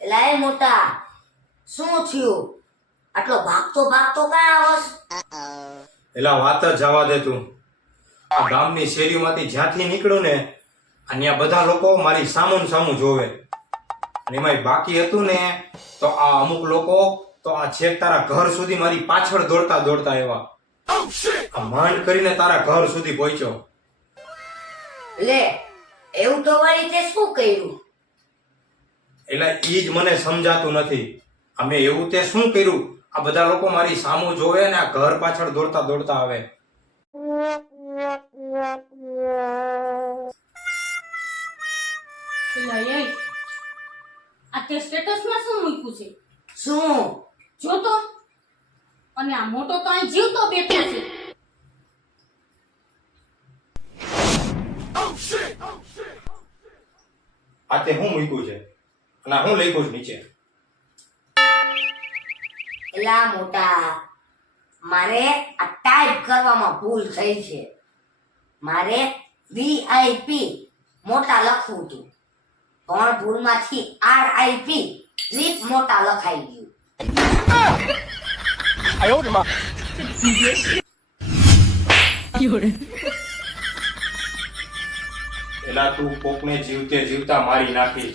એલા એ મોટા શું થયું? આટલો ભાગતો ભાગતો ક્યાં આવસ? એલા વાત જ જવા દે તું. આ ગામની શેરીમાંથી જ્યાંથી નીકળું ને અહીંયા બધા લોકો મારી સામું જોવે. અને એમાંય બાકી હતું ને તો આ અમુક લોકો તો આ છેક તારા ઘર સુધી મારી પાછળ દોડતા આવ્યા. આ માંડ કરીને તારા ઘર સુધી પહોંચ્યો. લે એવું તો વળી તે શું કર્યું? એટલે ઈ જ મને સમજાતું નથી. અમે એવું તે શું કર્યું? આ બધા લોકો મારી સામું જોવે ને આ ઘર પાછળ દોડતા આવે. આ તે સ્ટેટસમાં શું મૂક્યું છે? શું? જો તો. અને આ મોટો તો અહીં જીવતો બેઠો છે. આ તે હું મૂક્યું છે અને આ હું લખ્યું છે નીચે? એલા મોટા, મારે આ ટાઈપ કરવામાં ભૂલ થઈ છે. મારે VIP મોટા લખવું હતું, પણ ભૂલમાંથી RIP રીપ મોટા લખાઈ ગયું. એલા તું કોકને જીવતા મારી નાખી.